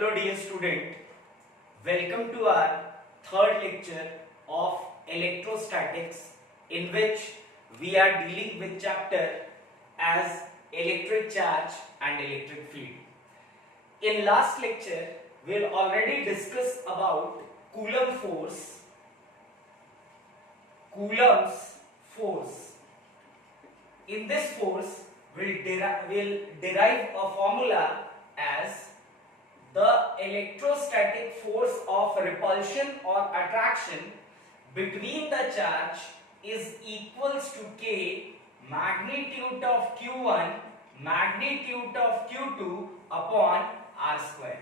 Hello dear student, welcome to our third lecture of electrostatics, in which we are dealing with chapter as electric charge and electric field. In last lecture we'll already discuss about Coulomb's force. In this force we'll derive a formula as the electrostatic force of repulsion or attraction between the charge is equals to K magnitude of Q1 magnitude of Q2 upon R square.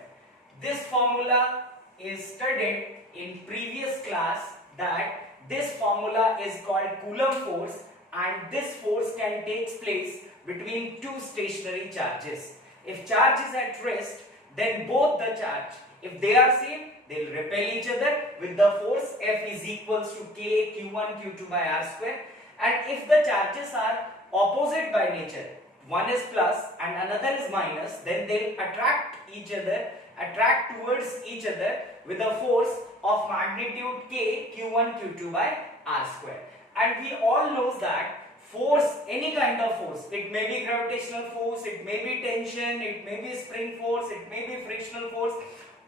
This formula is studied in previous class, that this formula is called Coulomb force, and this force can take place between two stationary charges. If charge is at rest, then both the charge, if they are same, they will repel each other with the force F is equals to K Q1 Q2 by R square. And if the charges are opposite by nature, one is plus and another is minus, then they will attract towards each other with a force of magnitude K Q1 Q2 by R square. And we all know that force, any kind of force, it may be gravitational force, it may be tension, it may be spring force, it may be frictional force,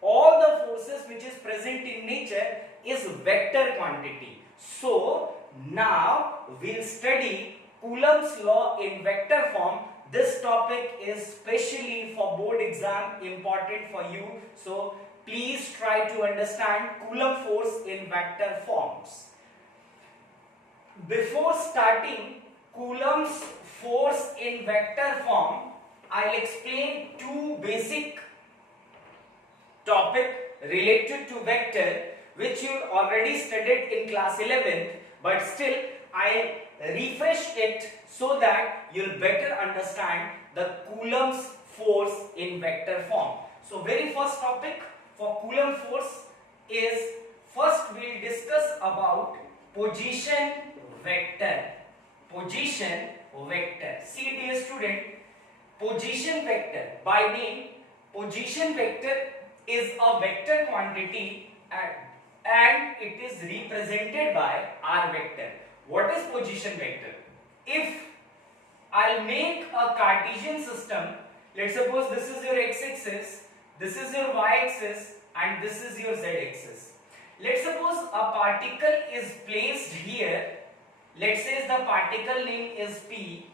all the forces which is present in nature is vector quantity. So now we'll study Coulomb's law in vector form. This topic is specially for board exam important for you, so please try to understand Coulomb force in vector forms. Before starting Coulomb's force in vector form, I'll explain two basic topic related to vector which you already studied in class 11th, but still I refresh it so that you'll better understand the Coulomb's force in vector form. So very first topic for Coulomb force is, first we'll discuss about position vector. Position vector. See dear student, position vector, by name position vector is a vector quantity and it is represented by R vector. What is position vector? If I'll make a Cartesian system, let's suppose this is your x-axis, this is your y-axis and this is your z-axis. Let's suppose a particle is placed here. Let's say the particle name is P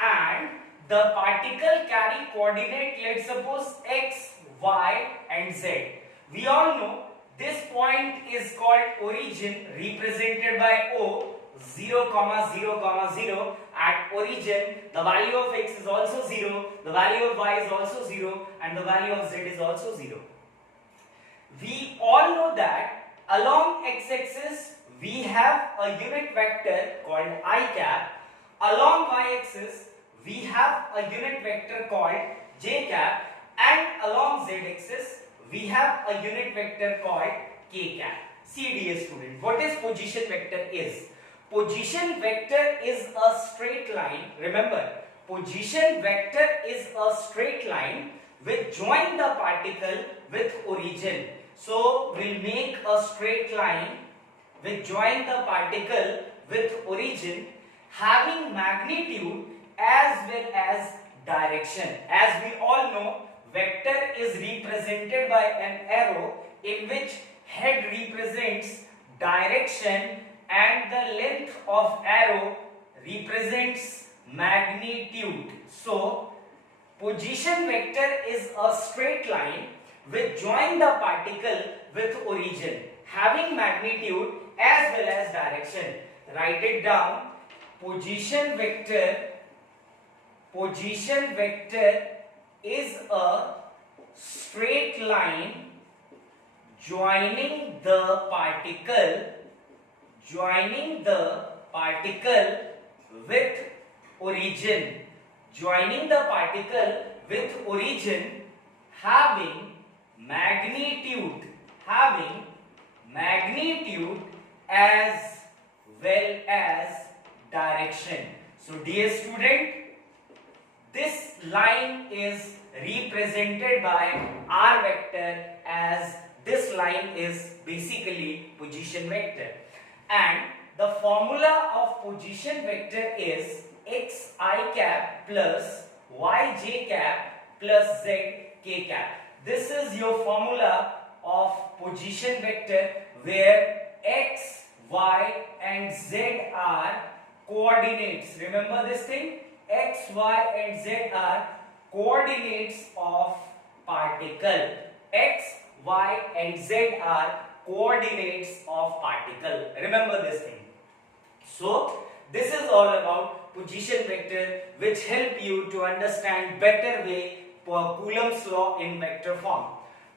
and the particle carry coordinate, let's suppose x, y and z. We all know this point is called origin, represented by O, 0, 0, 0. At origin the value of x is also 0, the value of y is also 0 and the value of z is also 0. We all know that along x-axis we have a unit vector called I cap. Along y-axis we have a unit vector called j cap, and along z-axis we have a unit vector called k cap. See dear student, what is position vector is? Position vector is a straight line. Remember, position vector is a straight line which join the particle with origin. So we'll make a straight line which join the particle with origin, having magnitude as well as direction. As we all know, vector is represented by an arrow in which head represents direction and the length of arrow represents magnitude. So position vector is a straight line which join the particle with origin, having magnitude as well as direction. Write it down. Position vector is a straight line joining the particle with origin, having magnitude as well as direction. So dear student, this line is represented by r vector, as this line is basically position vector, and the formula of position vector is xi cap plus yj cap plus zk cap. This is your formula of position vector, where x, y and z are coordinates. Remember this thing, x, y and z are coordinates of particle. X, y and z are coordinates of particle. Remember this thing. So this is all about position vector, which help you to understand better way for Coulomb's law in vector form.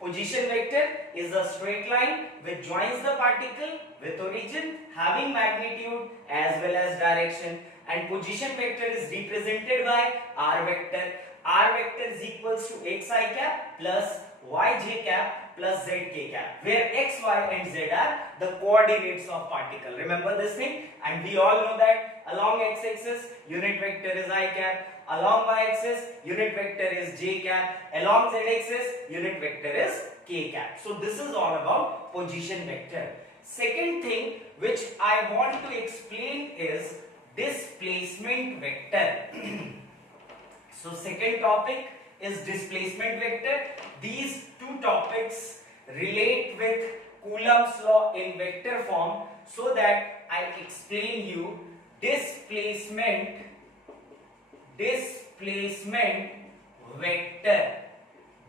Position vector is a straight line which joins the particle with origin having magnitude as well as direction, and position vector is represented by r vector. R vector is equals to xi cap plus yj cap plus zk cap, where x, y and z are the coordinates of particle. Remember this thing, and we all know that along x-axis unit vector is I cap, along y-axis unit vector is j cap, along z-axis unit vector is k cap. So this is all about position vector. Second thing which I want to explain is displacement vector. So second topic is displacement vector. These two topics relate with Coulomb's law in vector form, so that I explain you displacement vector.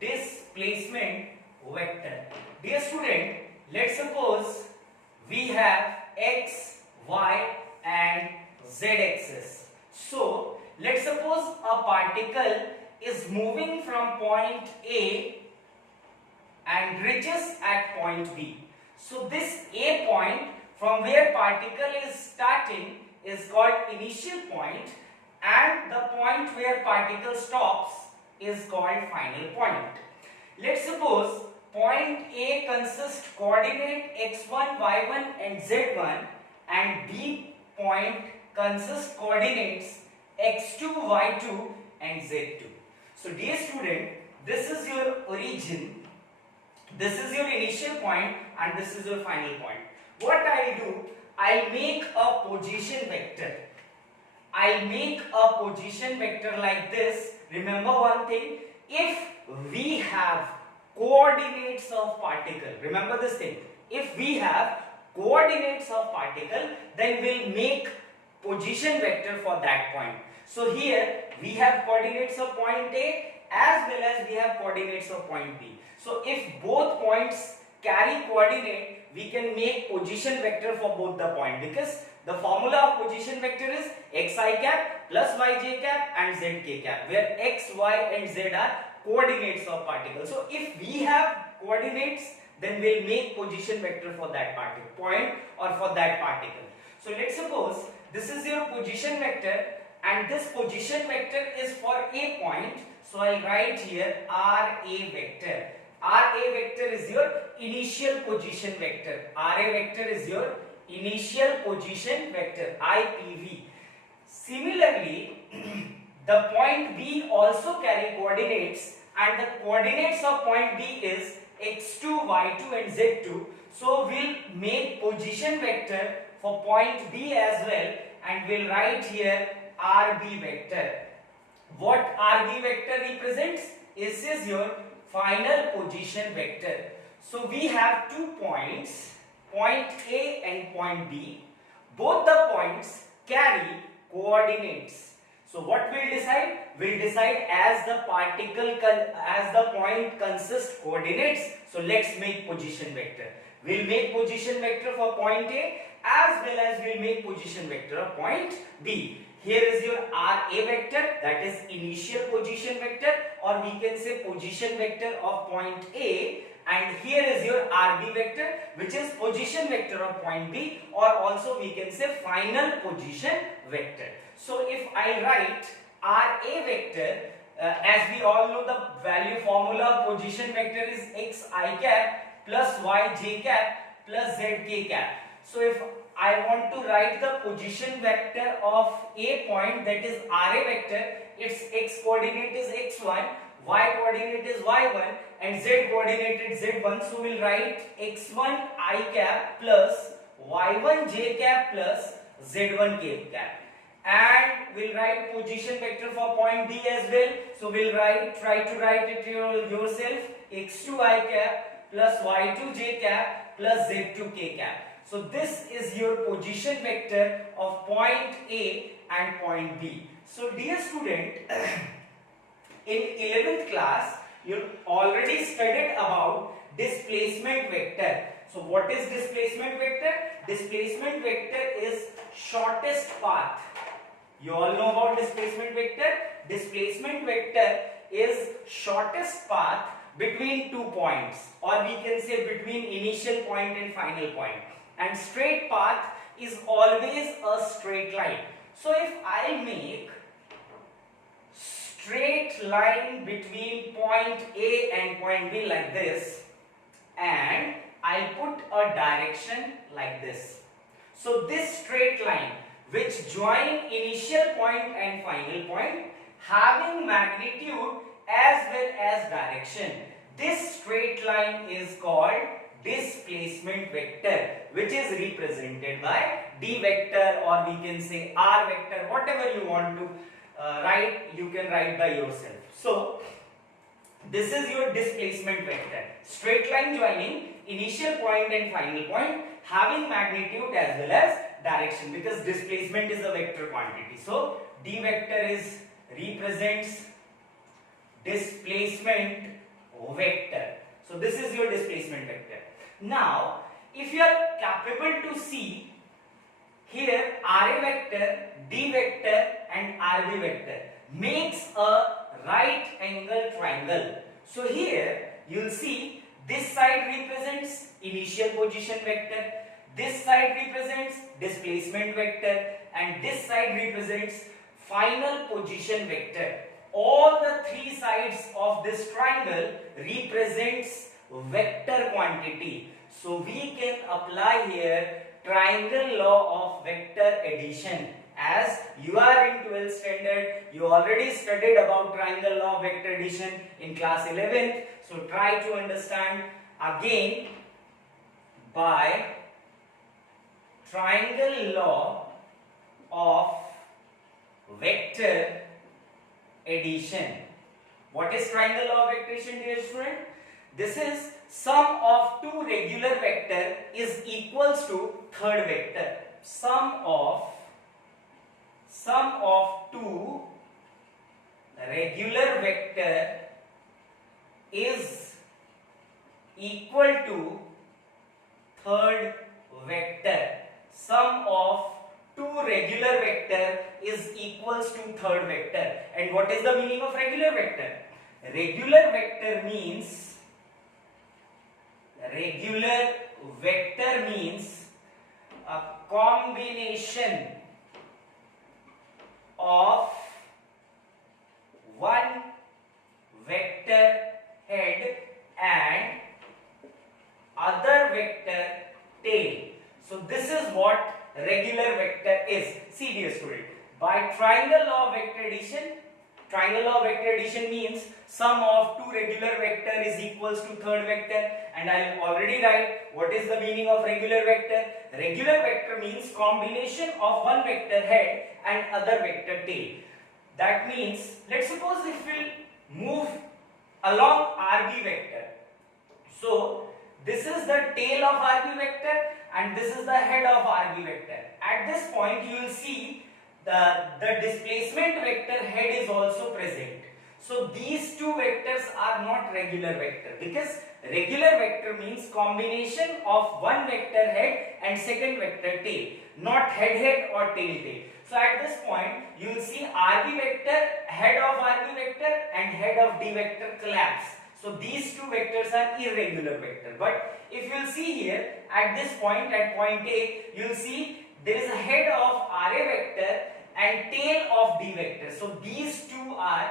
Displacement vector. Dear student, let's suppose we have x, y and z axis. So let's suppose a particle is moving from point A and reaches at point B. So this A point from where particle is starting is called initial point, and the point where particle stops is called final point. Let's suppose point A consists coordinate x1, y1 and z1, and B point consists coordinates x2, y2 and z2. So dear student, this is your origin, this is your initial point, and this is your final point. What I'll do, I'll make a position vector. I'll make a position vector like this. Remember one thing, if we have coordinates of particle, remember this thing, if we have coordinates of particle, then we'll make position vector for that point. So here we have coordinates of point A as well as we have coordinates of point B. So if both points carry coordinate, we can make position vector for both the point, because the formula of position vector is xi cap plus yj cap and zk cap, where x, y and z are coordinates of particle. So if we have coordinates, then we'll make position vector for that particle point or for that particle. So let's suppose this is your position vector, and this position vector is for a point. So I'll write here RA vector. RA vector is your initial position vector. RA vector is your initial position vector, IPV. Similarly, the point B also carry coordinates, and the coordinates of point B is x2, y2 and z2. So we'll make position vector for point B as well, and we'll write here RB vector. What RB vector represents? This is your final position vector. So we have 2 points, point A and point B. Both the points carry coordinates. So what we'll decide? We'll decide as the point consists coordinates. So let's make position vector. We'll make position vector for point A as well as we'll make position vector of point B. Here is your RA vector, that is initial position vector, or we can say position vector of point A, and here is your RB vector, which is position vector of point B, or also we can say final position vector. So if I write RA vector, as we all know, the value formula of position vector is xi cap plus yj cap plus zk cap. So if I want to write the position vector of a point, that is RA vector. Its x coordinate is x1, y coordinate is y1 and z coordinate is z1. So we'll write x1 I cap plus y1 j cap plus z1 k cap. And we'll write position vector for point D as well. So we'll try to write it yourself, x2 I cap plus y2 j cap plus z2 k cap. So this is your position vector of point A and point B. So dear student, in 11th class you already studied about displacement vector. So what is displacement vector? Displacement vector is shortest path. You all know about displacement vector. Displacement vector is shortest path between two points, or we can say between initial point and final point. And straight path is always a straight line. So if I make straight line between point A and point B like this, and I put a direction like this. So this straight line which join initial point and final point having magnitude as well as direction, this straight line is called displacement vector, which is represented by D vector, or we can say R vector, whatever you want to write, you can write by yourself. So this is your displacement vector, straight line joining initial point and final point having magnitude as well as direction, because displacement is a vector quantity. So D vector represents displacement vector. So this is your displacement vector. Now if you are capable to see here, RA vector, D vector and RB vector makes a right angle triangle. So here you will see this side represents initial position vector, this side represents displacement vector, and this side represents final position vector. All the three sides of this triangle represents vector quantity. So we can apply here triangle law of vector addition. As you are in 12th standard, you already studied about triangle law of vector addition in class 11th. So try to understand again by triangle law of vector addition. What is triangle law of vector addition, dear student? This is sum of two regular vector is equals to third vector. Sum of two regular vector is equal to third vector. Sum of two regular vector is equals to third vector. And what is the meaning of regular vector? Regular vector means a combination of one vector head and other vector tail. So this is what regular vector is. See dear student, by triangle law of vector addition, triangle law of vector addition means sum of two regular vector is equals to third vector. And I will already write what is the meaning of regular vector. Regular vector means combination of one vector head and other vector tail. That means, let's suppose if we move along RB vector. So this is the tail of RB vector and this is the head of RB vector. At this point you will see the displacement vector head is also present. So these two vectors are not regular vector, because regular vector means combination of one vector head and second vector tail, not head or tail. So at this point you will see RB vector, head of RB vector and head of D vector collapse. So these two vectors are irregular vector. But if you will see here at this point, at point A, you will see there is a head of RA vector and tail of D vector. So these two are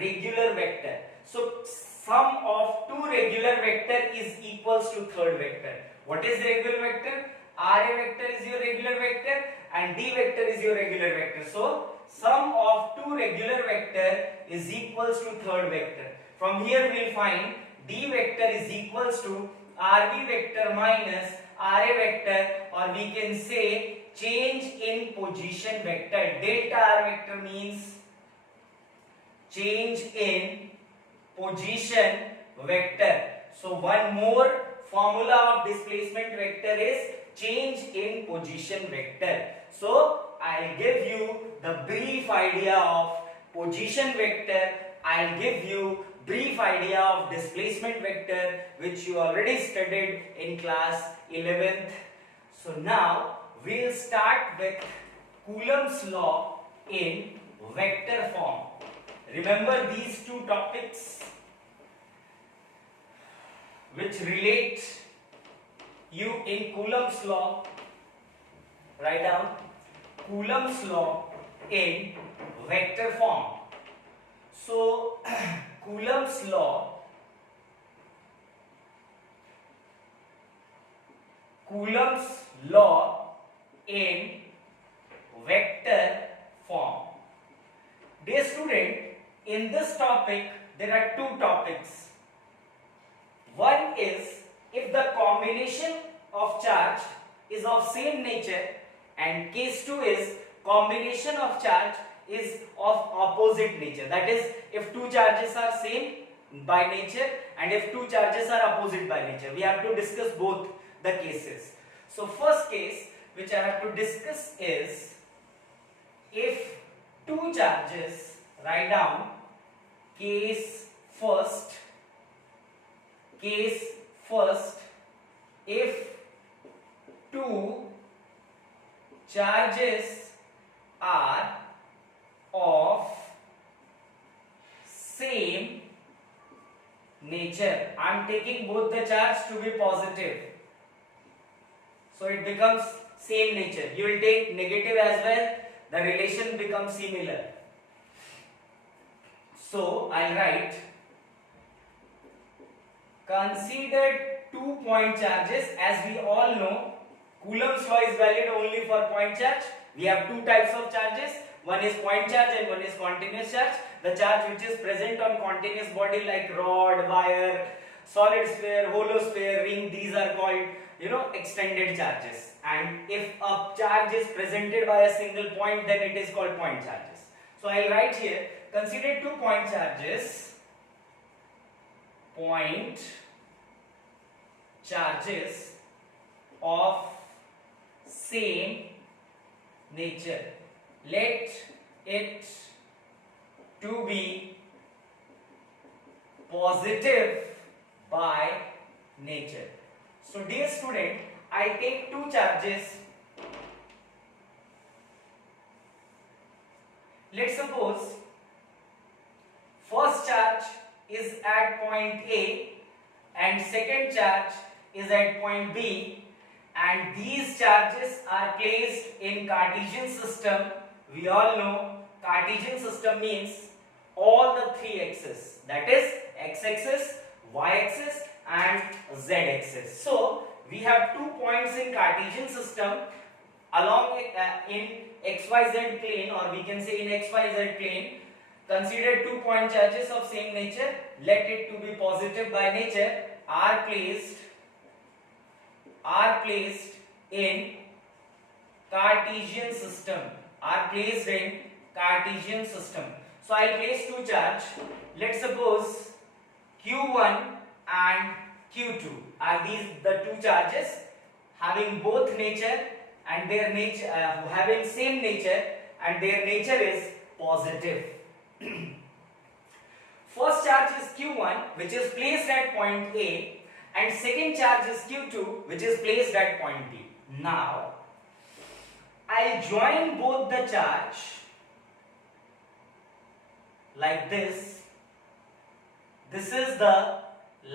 regular vector. So sum of two regular vector is equals to third vector. What is regular vector? Ra vector is your regular vector and D vector is your regular vector. So sum of two regular vector is equals to third vector. From here we will find D vector is equals to RB vector minus RA vector, or we can say change in position vector. Delta R vector means change in position vector. So one more formula of displacement vector is change in position vector. So I'll give you the brief idea of position vector. I'll give you brief idea of displacement vector, which you already studied in class 11th. So now we'll start with Coulomb's law in vector form. Remember these two topics which relate you in Coulomb's law. Write down Coulomb's law in vector form. So Coulomb's law in vector form. Dear student, in this topic there are two topics. One is if the combination of charge is of same nature, and case 2 is combination of charge is of opposite nature. That is, if two charges are same by nature and if two charges are opposite by nature. We have to discuss both the cases. So first case which I have to discuss is if two charges, write down case first, if two charges are of same nature. I am taking both the charge to be positive, so it becomes same nature. You will take negative as well, the relation becomes similar. So I'll write considered 2 point charges. As we all know, Coulomb's law is valid only for point charge. We have two types of charges. One is point charge and one is continuous charge. The charge which is present on continuous body like rod, wire, solid sphere, hollow sphere, ring, these are called extended charges. And if a charge is presented by a single point, then it is called point charges. So I will write here, consider 2 point charges, point charges of same nature. Let it to be positive by nature. So dear student, I take two charges. Let's suppose first charge is at point A and second charge is at point B, and these charges are placed in Cartesian system. We all know Cartesian system means all the three axes, that is x-axis, y-axis and z-axis. So we have 2 points in Cartesian system along in xyz plane, or we can say in xyz plane. Consider 2 point charges of same nature. Let it to be positive by nature. Are placed in Cartesian system. So I will place two charge. Let's suppose Q1 and Q2 are these the two charges having both nature and their nature having same nature and their nature is positive. First charge is Q1, which is placed at point A, and second charge is Q2, which is placed at point B. Now I'll join both the charge like this. This is the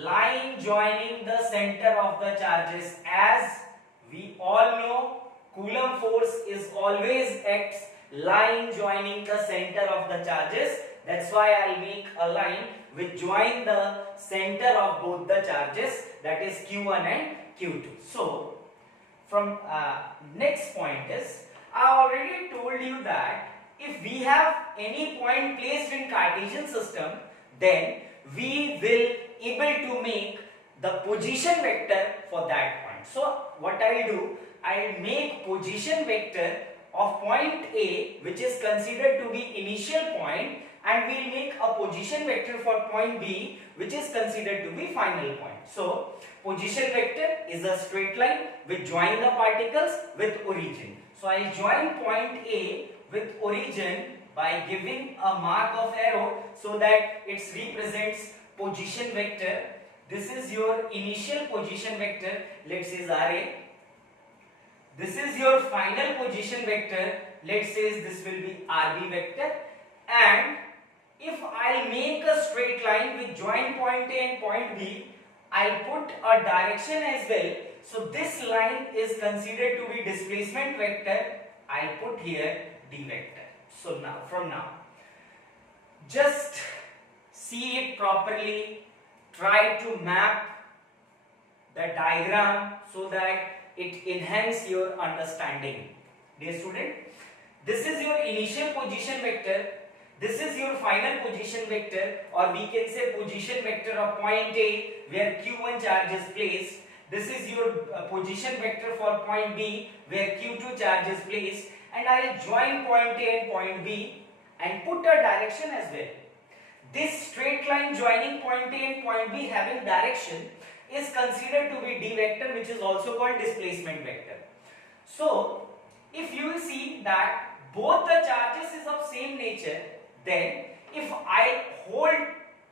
line joining the center of the charges. As we all know, Coulomb force is always acts line joining the center of the charges. That's why I'll make a line which join the center of both the charges, that is Q1 and Q2. So from next point is, I already told you that if we have any point placed in Cartesian system, then we will able to make the position vector for that point. So what I'll do, I'll make position vector of point A, which is considered to be initial point, and we'll make a position vector for point B, which is considered to be final point. So position vector is a straight line which join the particles with origin. So I'll join point A with origin by giving a mark of arrow so that it represents position vector. This is your initial position vector, let's say RA. This is your final position vector, let's say this will be RB vector. And if I'll make a straight line with join point A and point B, I'll put a direction as well. So this line is considered to be displacement vector. I'll put here D vector. So now, from now, just see it properly. Try to map the diagram so that it enhance your understanding. Dear student, this is your initial position vector. This is your final position vector, or we can say position vector of point A where Q1 charge is placed. This is your position vector for point B where Q2 charge is placed, and I will join point A and point B and put a direction as well. This straight line joining point A and point B having direction is considered to be D vector, which is also called displacement vector. So if you will see that both the charges is of same nature, then if I hold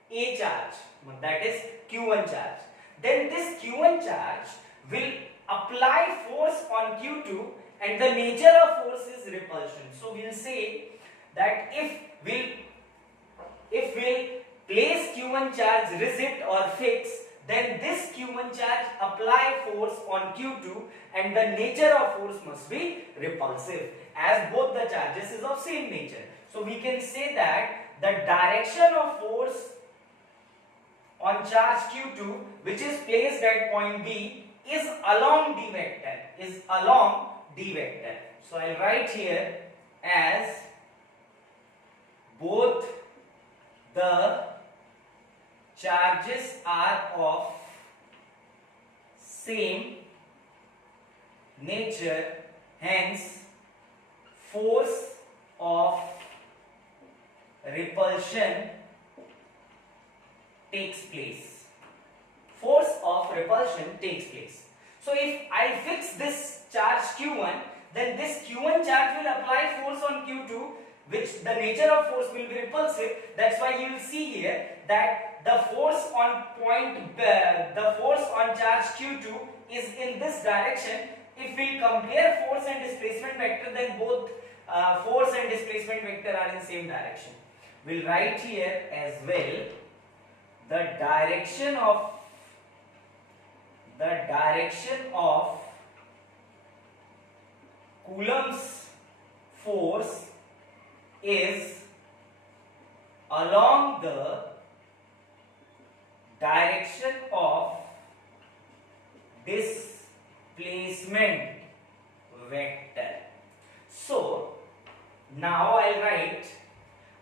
a charge, that is Q1 charge, then this Q1 charge will apply force on Q2, and the nature of force is repulsion. So we will say that if we'll place Q1 charge rigid or fixed, then this Q1 charge apply force on Q2, and the nature of force must be repulsive, as both the charges is of same nature. So we can say that the direction of force on charge Q2, which is placed at point B, is along D vector. So I'll write here as both the charges are of same nature, hence force of repulsion takes place. Force of repulsion takes place. So if I fix this charge Q1, then this Q1 charge will apply force on Q2, which the nature of force will be repulsive. That's why you will see here that the force on charge Q2 is in this direction. If we compare force and displacement vector, then both force and displacement vector are in same direction. We'll write here as well the direction of Coulomb's force is along the direction of displacement vector. So now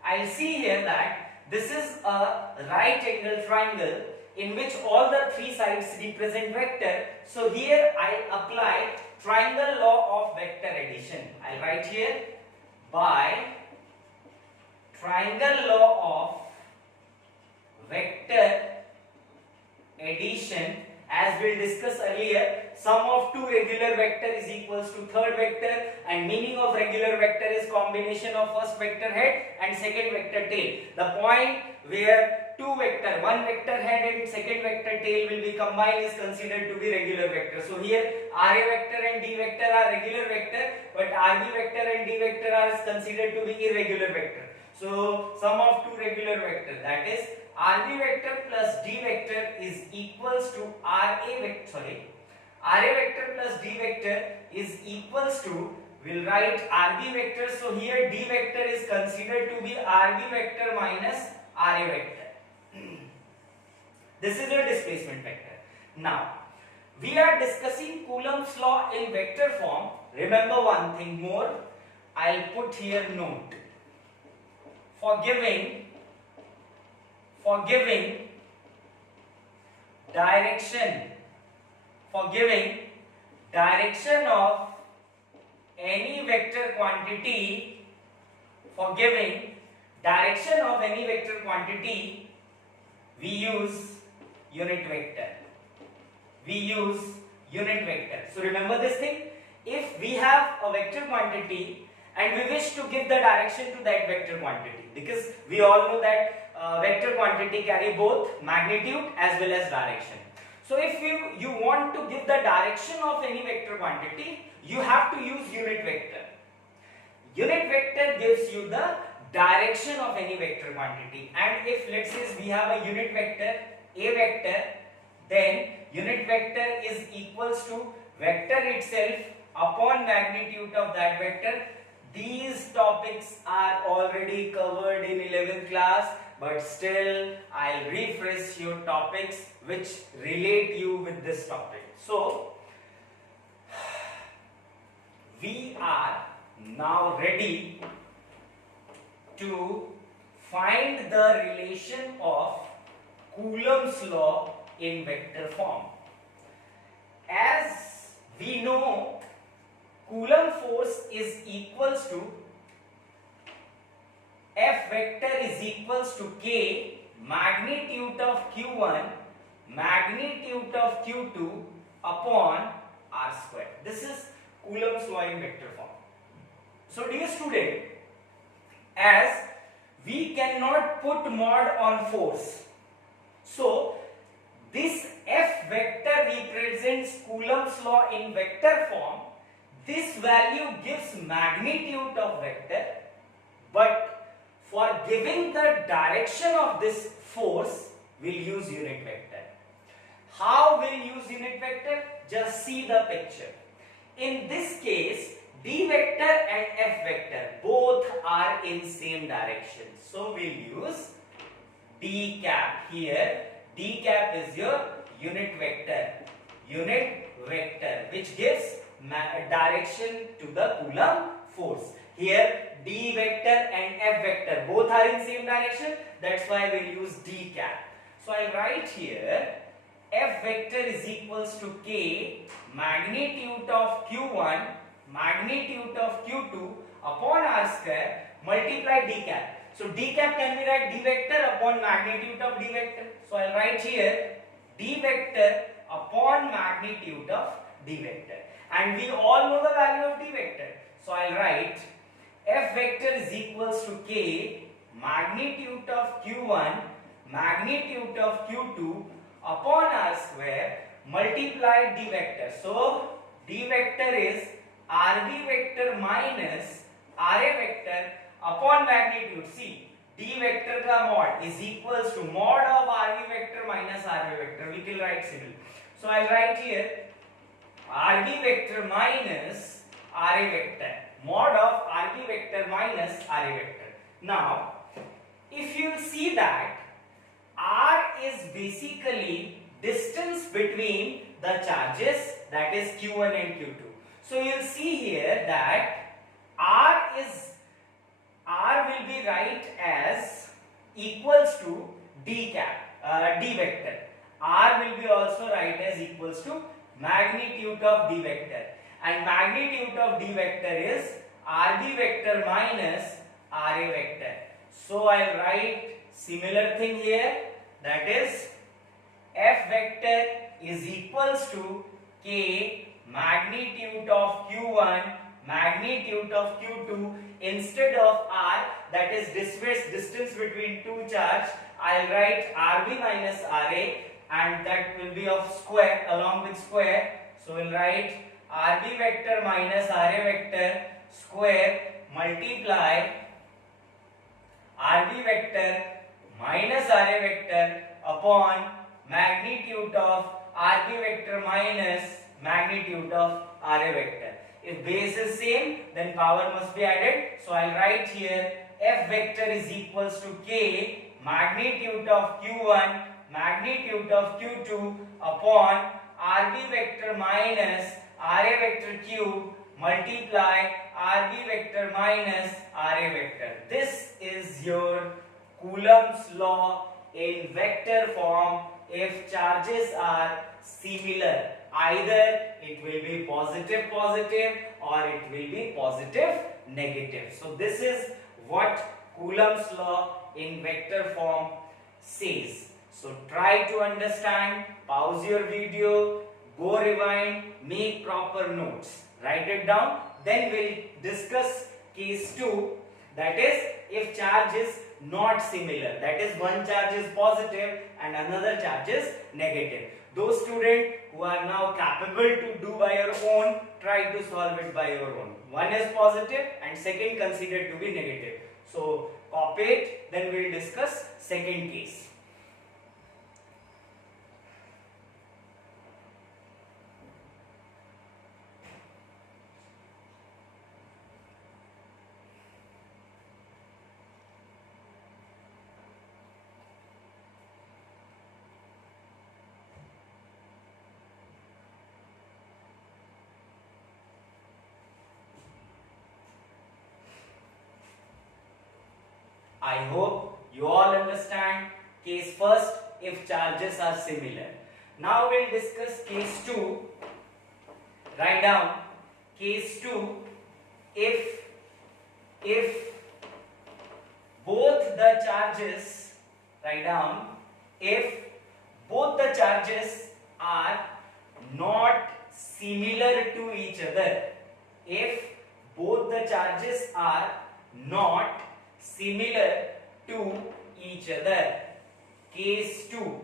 I'll see here that this is a right angle triangle in which all the three sides represent vector. So here I apply triangle law of vector addition. I'll write here by triangle law of vector addition. As we'll discuss earlier, sum of two regular vector is equals to third vector, and meaning of regular vector is combination of first vector head and second vector tail. The point where one vector head and second vector tail will be combined is considered to be regular vector. So here RA vector and D vector are regular vector, but RB vector and D vector are considered to be irregular vector. So sum of two regular vector, that is RB vector plus D vector is equals to RA vector plus D vector is equals to, we'll write RB vector. So here D vector is considered to be RB vector minus RA vector. This is your displacement vector. Now We are discussing Coulomb's law in vector form. Remember one thing more. I'll put here note. For giving direction of any vector quantity, we use unit vector. So remember this thing. If we have a vector quantity and we wish to give the direction to that vector quantity, because we all know that vector quantity carry both magnitude as well as direction. So if you want to give the direction of any vector quantity, you have to use unit vector. Unit vector gives you the direction of any vector quantity, and if let's say we have a unit vector A vector, then unit vector is equals to vector itself upon magnitude of that vector. These topics are already covered in 11th class, but still I'll refresh your topics which relate you with this topic. So we are now ready to find the relation of Coulomb's law in vector form. As we know, Coulomb force is equals to F vector is equals to K magnitude of Q1 magnitude of Q2 upon R square. This is Coulomb's law in vector form. So dear student, as we cannot put mod on force, so this F vector represents Coulomb's law in vector form. This value gives magnitude of vector, but for giving the direction of this force, we'll use unit vector. How will use unit vector? Just see the picture. In this case, D vector and F vector both are in same direction. So we'll use D cap here. D cap is your unit vector, which gives direction to the Coulomb force. Here D vector and F vector both are in same direction, that's why we'll use D cap. So I'll write here F vector is equals to K magnitude of Q1 magnitude of Q2 upon R square multiply D cap. So D cap can be write D vector upon magnitude of D vector. So I'll write here D vector upon magnitude of D vector. And we all know the value of D vector. So I'll write F vector is equals to K magnitude of Q1 magnitude of Q2 upon R square multiply D vector. So D vector is RB vector minus RA vector upon magnitude. See, D vector ka mod is equals to mod of RB vector minus RA vector. We can write simple. So I'll write here RB vector minus RA vector. Mod of RB vector minus RA vector. Now, if you see that R is basically distance between the charges, that is Q1 and Q2. So you'll see here that R will be write as equals to D vector. R will be also write as equals to magnitude of D vector, and magnitude of D vector is RB vector minus RA vector. So I'll write similar thing here, that is F vector is equals to K magnitude of Q1 magnitude of Q2. Instead of R, that is distance between two charge, I'll write RB minus RA, and that will be of square along with square. So we'll write RB vector minus RA vector square multiply RB vector minus RA vector upon magnitude of RB vector minus magnitude of RA vector. If base is same, then power must be added. So I'll write here F vector is equals to K magnitude of Q1 magnitude of Q2 upon RB vector minus RA vector cube multiply RB vector minus RA vector. This is your Coulomb's law in vector form if charges are similar. Either it will be positive positive or it will be positive negative. So this is what Coulomb's law in vector form says. So try to understand, pause your video, go rewind, make proper notes, write it down, then we'll discuss case 2, that is if charge is not similar, that is one charge is positive and another charge is negative. Those students who are now capable to do by your own, try to solve it by your own. One is positive and second considered to be negative. So copy it, then we'll discuss second case. I hope you all understand case first if charges are similar. Now we'll discuss case 2. Write down case 2 if both the charges, write down, if both the charges are not similar to each other. If both the charges are not similar to each other. Case 2.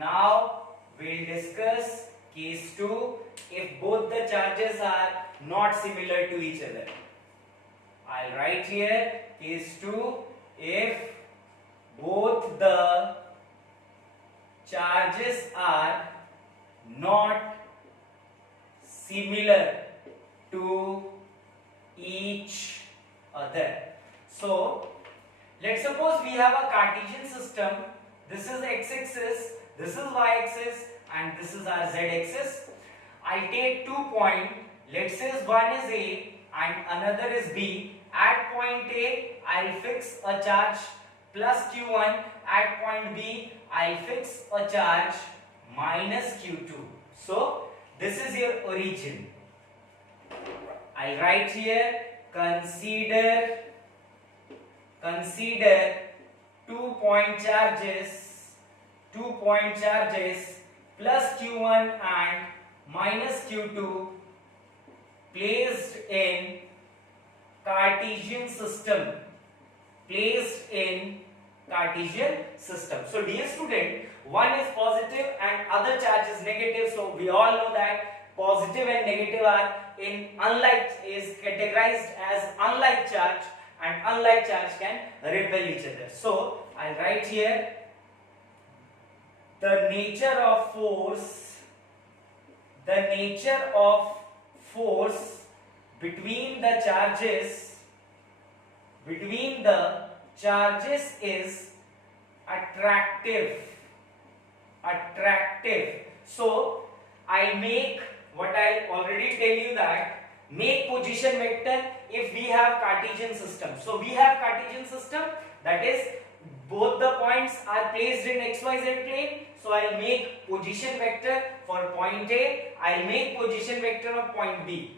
Now we'll discuss case 2 if both the charges are not similar to each other. I'll write here case 2 if both the charges are not similar to each other. So let's suppose we have a Cartesian system. This is x-axis, this is y-axis, and this is our z-axis. I take 2 points. Let's say one is A and another is B. At point A, I'll fix a charge plus Q1. At point B, I'll fix a charge minus Q2. So this is your origin. I'll write here consider 2 point charges plus Q1 and minus Q2 placed in Cartesian system. So dear student, one is positive and other charge is negative. So we all know that positive and negative are in unlike, is categorized as unlike charge, and unlike charge can repel each other. So I'll write here the nature of force between the charges is attractive. So I make what I already tell you, that make position vector if we have Cartesian system. So we have Cartesian system, that is both the points are placed in XYZ plane. So I'll make position vector for point A, I'll make position vector of point B.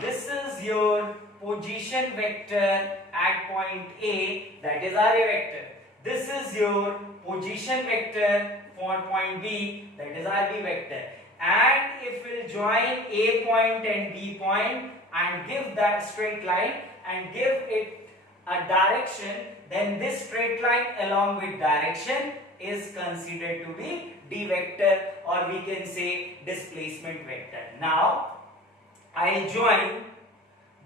This is your position vector at point A, that is RA vector. This is your position vector for point B, that is RB vector. And if we'll join A point and B point and give that straight line and give it a direction, then this straight line along with direction is considered to be D vector, or we can say displacement vector. Now I'll join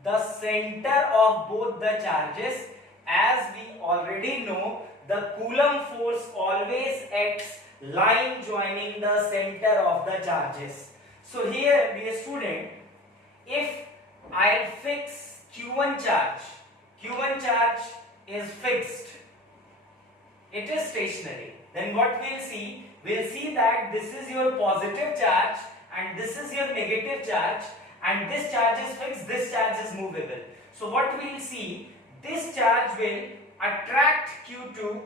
the center of both the charges. As we already know, the Coulomb force always acts line joining the center of the charges. So here, dear student, if I fix Q1 charge is fixed, it is stationary, then what we'll see, we'll see that this is your positive charge and this is your negative charge, and this charge is fixed, this charge is movable. So what we'll see, this charge will attract Q2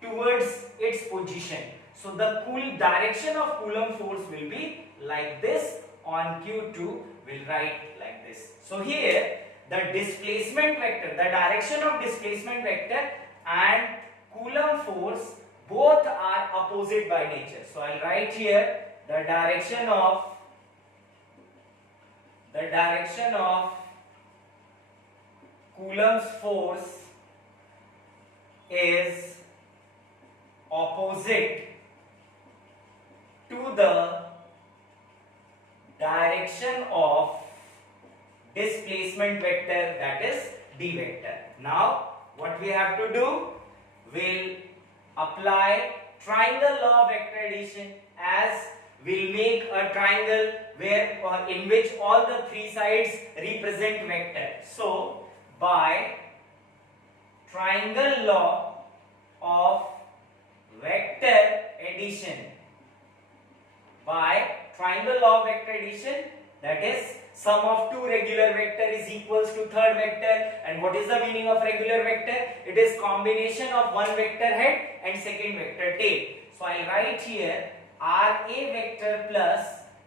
towards its position. So the direction of Coulomb force will be like this. On Q2 we'll write like this. So here the displacement vector, the direction of displacement vector and Coulomb force both are opposite by nature. So I'll write here the direction of Coulomb's force is opposite to the direction of displacement vector, that is D vector. Now what we have to do, we'll apply triangle law of vector addition, as we'll make a triangle where in which all the three sides represent vector. So by triangle law of vector addition, that is sum of two regular vector is equals to third vector. And what is the meaning of regular vector? It is combination of one vector head and second vector tail. So I'll write here RA vector plus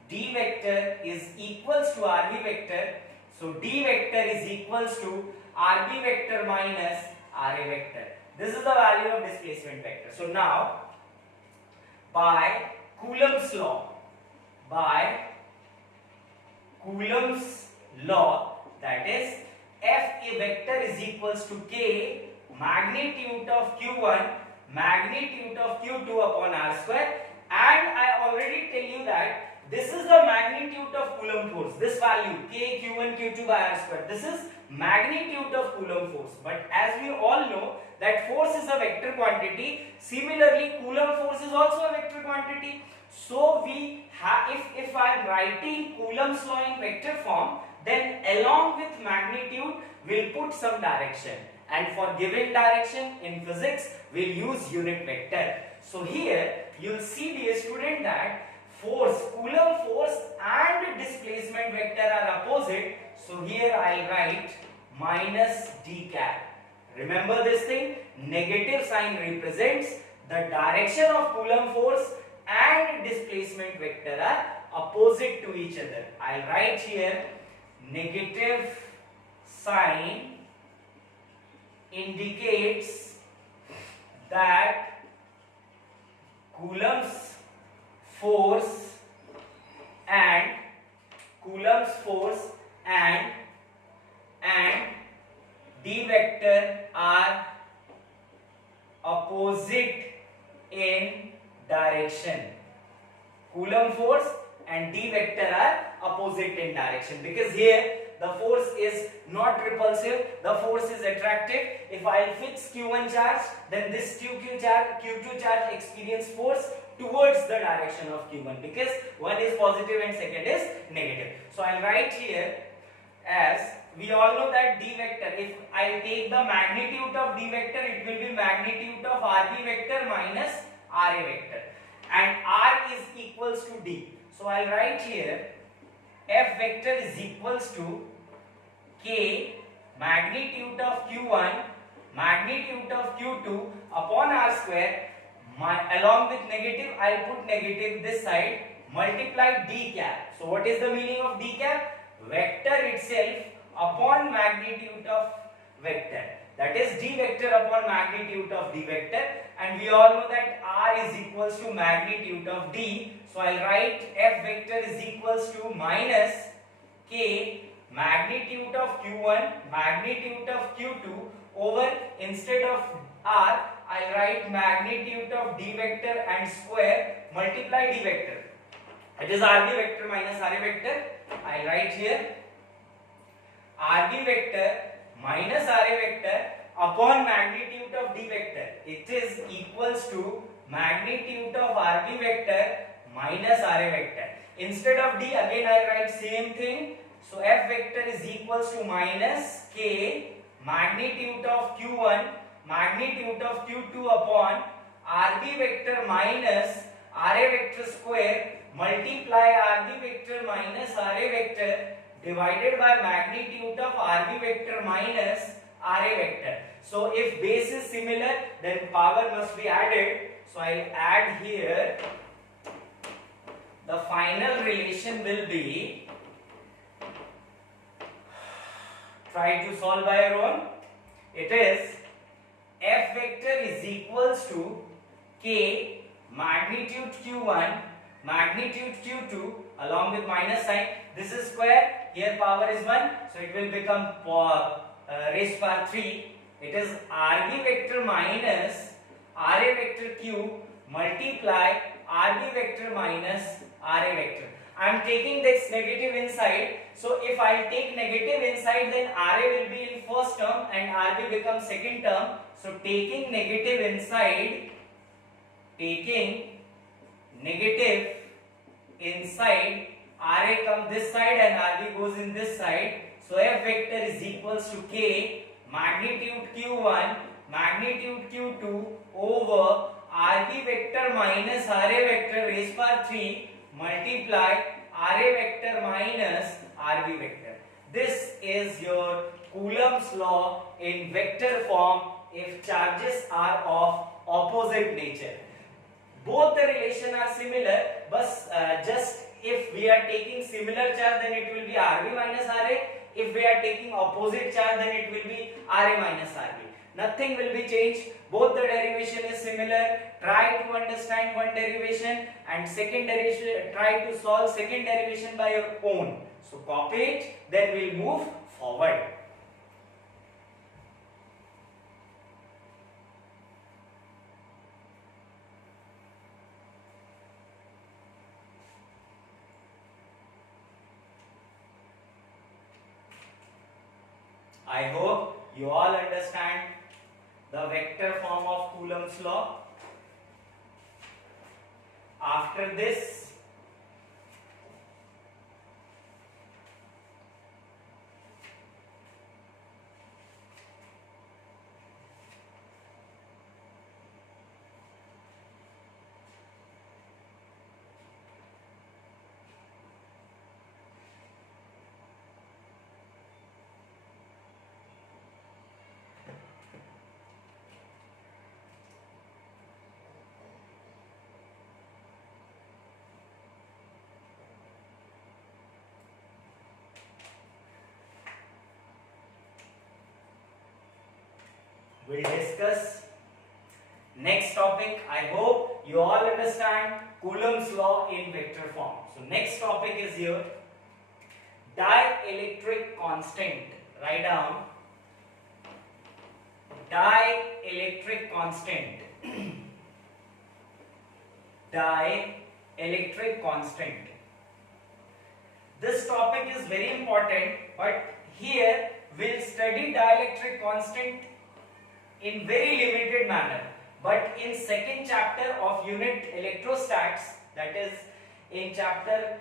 D vector is equals to RB vector. So D vector is equals to RB vector minus RA vector. This is the value of displacement vector. So now by Coulomb's law, that is F a vector is equals to K magnitude of Q1 magnitude of Q2 upon R square, and I already tell you that this is the magnitude of Coulomb force, this value K Q1 Q2 by R square, this is magnitude of Coulomb force. But as we all know that force is a vector quantity, similarly Coulomb force is also a vector quantity. So we have, if I am writing Coulomb's law in vector form, then along with magnitude we'll put some direction, and for given direction in physics we'll use unit vector. So here you'll see, dear student, that force, Coulomb force and displacement vector are opposite. So here I'll write minus d cap. Remember this thing, negative sign represents the direction of Coulomb force and displacement vector are opposite to each other. I'll write here negative sign indicates that Coulomb's force and D vector are opposite in direction. Coulomb force and D vector are opposite in direction, because here the force is not repulsive, the force is attractive. If I fix Q1 charge, then this Q2 charge experience force towards the direction of Q1, because one is positive and second is negative. So I'll write here, as we all know that D vector, if I take the magnitude of D vector, it will be magnitude of RB vector minus RA vector, and R is equals to D. So I'll write here F vector is equals to K magnitude of Q1 magnitude of Q2 upon R square, along with negative I'll put negative this side, multiply D cap. So what is the meaning of D cap? Vector itself upon magnitude of vector, that is D vector upon magnitude of D vector, and we all know that R is equals to magnitude of D. So I'll write F vector is equals to minus K magnitude of Q1 magnitude of Q2 over, instead of R I'll write magnitude of D vector and square multiply D vector, it is RB vector minus RA vector. I'll write here RB vector minus RA vector upon magnitude of D vector, it is equals to magnitude of RB vector minus RA vector. Instead of D, again I write same thing. So F vector is equals to minus K magnitude of Q1 magnitude of Q2 upon RB vector minus RA vector square multiply RB vector minus RA vector divided by magnitude of RB vector minus RA vector. So if base is similar, then power must be added. So I'll add here. The final relation will be, try to solve by your own. It is F vector is equals to K magnitude Q1 magnitude Q2 along with minus sign. This is square, here power is 1, so it will become raised power 3. It is RB vector minus RA vector Q multiply RB vector minus RA vector. I am taking this negative inside, so if I take negative inside, then RA will be in first term and RB becomes second term. So taking negative inside, RA comes this side and RB goes in this side. So F vector is equals to K magnitude Q1 magnitude Q2 over RB vector minus RA vector raised power 3 multiply RA vector minus RB vector. This is your Coulomb's law in vector form if charges are of opposite nature. Both the relation are similar, but just if we are taking similar charge, then it will be RB minus RA. If we are taking opposite charge, then it will be RA minus RB. Nothing will be changed. Both the derivation is similar. Try to understand one derivation and second derivation. Try to solve second derivation by your own. So copy it. Then we'll move forward. I hope you all understand the vector form of Coulomb's law. After this, we'll discuss next topic. I hope you all understand Coulomb's law in vector form. So next topic is here dielectric constant. Write down dielectric constant. Dielectric constant. This topic is very important, but here we'll study dielectric constant in very limited manner. But in second chapter of unit electrostats, that is in chapter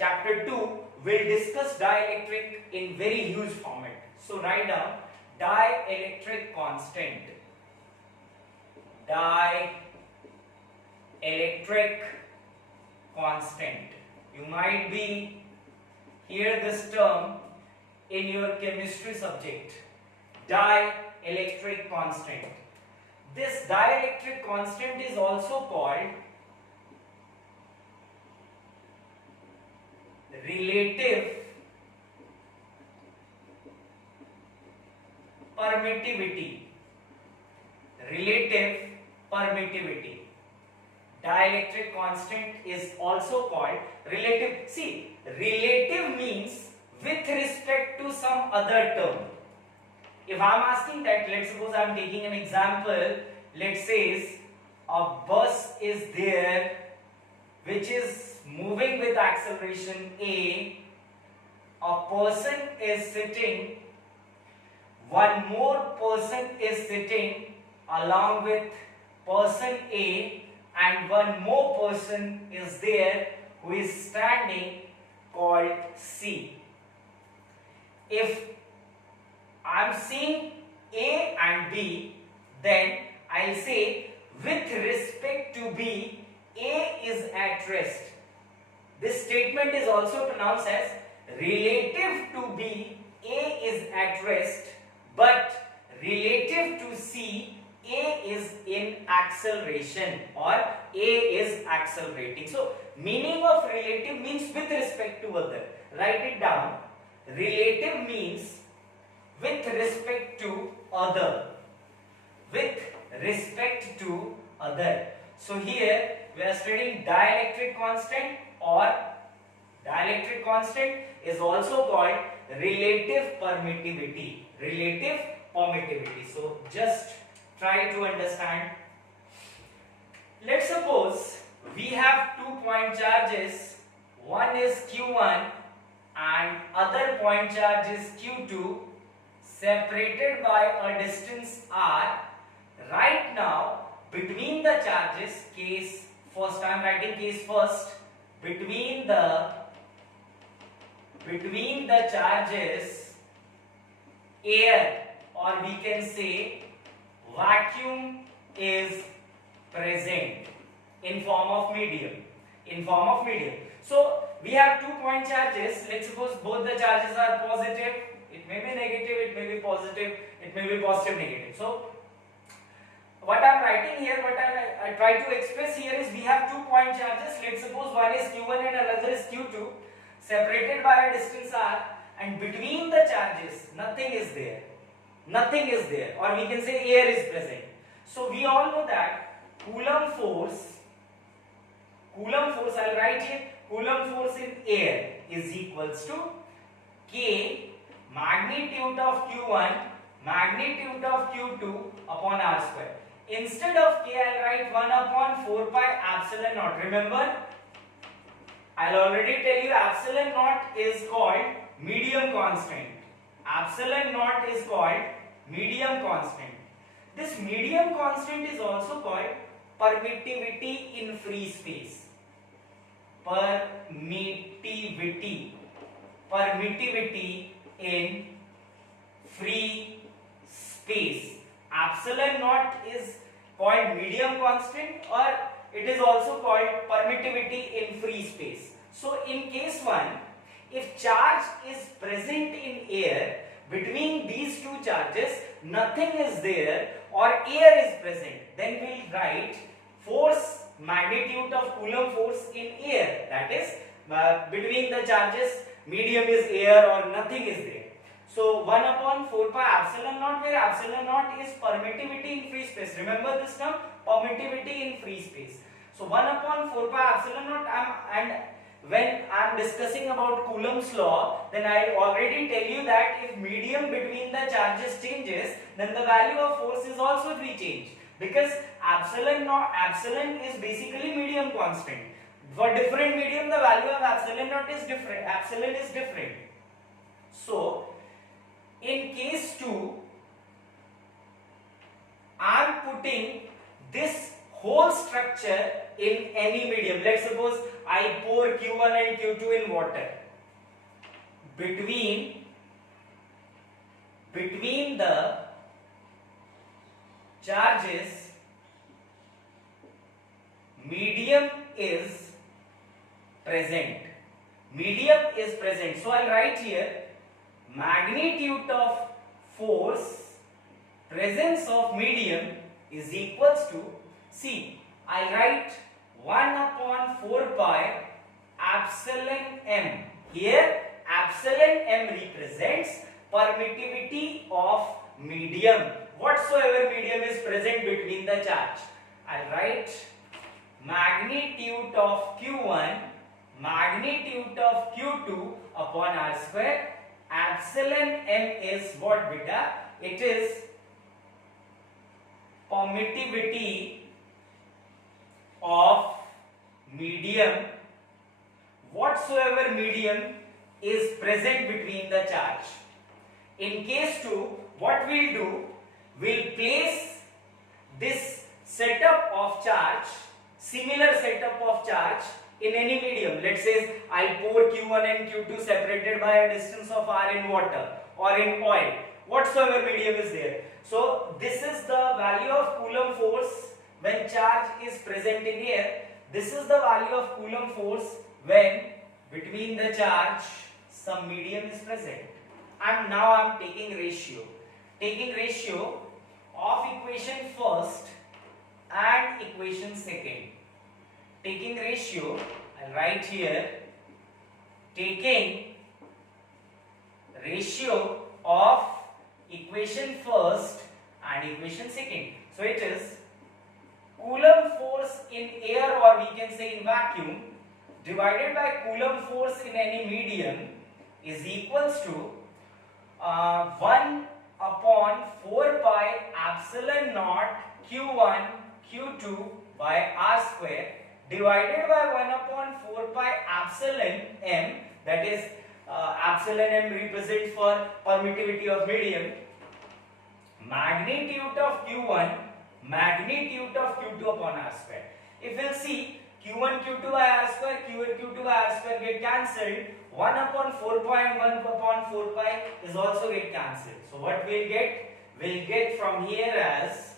2, we'll discuss dielectric in very huge format. So write down dielectric constant. Dielectric constant. You might be hear this term in your chemistry subject. Dielectric constant. This dielectric constant is also called relative permittivity. Relative permittivity. Dielectric constant is also called relative. See, relative means with respect to some other term. If I am asking that, let's suppose I am taking an example, let's say a bus is there which is moving with acceleration a person is sitting, one more person is sitting along with person A, and one more person is there who is standing called C. If I am seeing A and B, then I'll say with respect to B, A is at rest. This statement is also pronounced as relative to B, A is at rest, but relative to C, A is in acceleration or A is accelerating. So, meaning of relative means with respect to other. Write it down. Relative means with respect to other. With respect to other. So, here we are studying dielectric constant, or dielectric constant is also called relative permittivity. Relative permittivity. So, just try to understand. Let's suppose we have 2 point charges. One is Q1 and other point charge is Q2, separated by a distance r. Right now, between the charges, case first, I am writing case first, between the charges, air, or we can say vacuum, is present in form of medium. So we have 2 point charges. Let's suppose both the charges are positive. It may be negative, it may be positive, it may be positive, negative. So what I am writing here, what I try to express here is we have 2 point charges. Let's suppose one is Q1 and another is Q2, separated by a distance r, and between the charges nothing is there, or we can say air is present. So we all know that Coulomb force, I'll write here, Coulomb force in air is equals to K magnitude of Q1 magnitude of Q2 upon r square. Instead of K, I'll write 1 upon 4 pi epsilon naught. Remember, I'll already tell you epsilon naught is called medium constant. Epsilon naught is called medium constant. This medium constant is also called permittivity in free space. Permittivity in free space. Epsilon naught is called medium constant, or it is also called permittivity in free space. So in case 1, if charge is present in air, between these two charges nothing is there or air is present, then we will write force magnitude of Coulomb force in air, that is between the charges medium is air or nothing is there. So 1 upon 4 pi epsilon naught, where epsilon naught is permittivity in free space. Remember this term, permittivity in free space. So 1 upon 4 pi epsilon naught, and when I am discussing about Coulomb's law, then I already tell you that if medium between the charges changes, then the value of force is also to be changed, because epsilon is basically medium constant. For different medium, the value of epsilon naught is different. Epsilon is different. So in case 2, I am putting this whole structure in any medium. Let's suppose I pour Q1 and Q2 in water. Between the charges, medium is present. So I'll write here magnitude of force, presence of medium is equals to, see, I'll write 1 upon 4 pi epsilon m. Here epsilon m represents permittivity of medium, whatsoever medium is present between the charge. I'll write magnitude of Q1 magnitude of Q2 upon r square. Epsilon m is what, beta? It is permittivity of medium, whatsoever medium is present between the charge. In case 2, what we'll do, we'll place this setup of charge, similar setup of charge in any medium. Let's say I pour Q1 and Q2 separated by a distance of r in water or in oil, whatsoever medium is there. So this is the value of Coulomb force when charge is present in air. This is the value of Coulomb force when between the charge some medium is present. And now I am taking ratio. Taking ratio of equation first and equation second. Taking ratio, I'll write here, taking ratio of equation first and equation second. So it is Coulomb force in air, or we can say in vacuum, divided by Coulomb force in any medium is equals to 1 upon 4 pi epsilon naught q1 q2 by r square divided by 1 upon 4 pi epsilon m, that is epsilon m represents for permittivity of medium, magnitude of q1, magnitude of q2 upon r square. If we'll see, q1 q2 by r square, q1 q2 by r square get cancelled, 1 upon 4 pi and 1 upon 4 pi is also get cancelled. So what we'll get? We'll get from here as,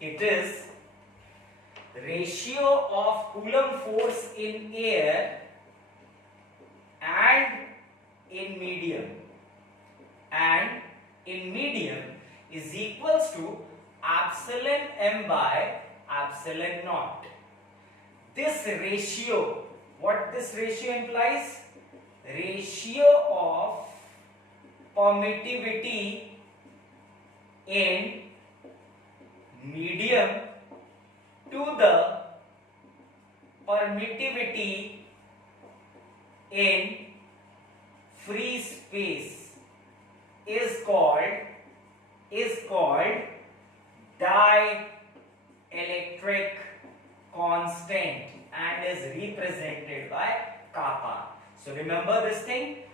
it is ratio of Coulomb force in air and in medium is equals to epsilon m by epsilon naught. This ratio, what this ratio implies? Ratio of permittivity in medium to the permittivity in free space is called dielectric constant and is represented by kappa. So remember this thing.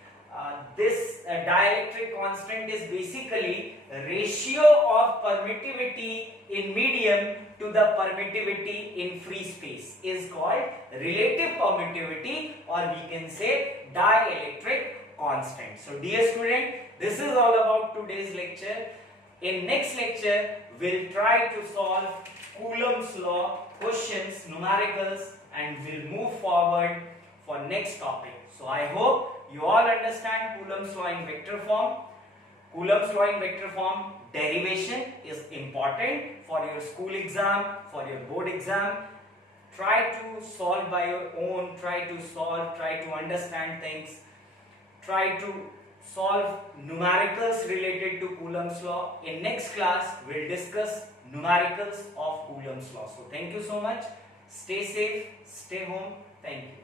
This dielectric constant is basically ratio of permittivity in medium to the permittivity in free space is called relative permittivity, or we can say dielectric constant. So dear student, this is all about today's lecture. In next lecture, we'll try to solve Coulomb's law questions, numericals, and we'll move forward for next topic. So I hope you all understand Coulomb's law in vector form. Coulomb's law in vector form derivation is important for your school exam, for your board exam. Try to solve by your own, try to understand things, try to solve numericals related to Coulomb's law. In next class, we'll discuss numericals of Coulomb's law. So thank you so much. Stay safe, stay home. Thank you.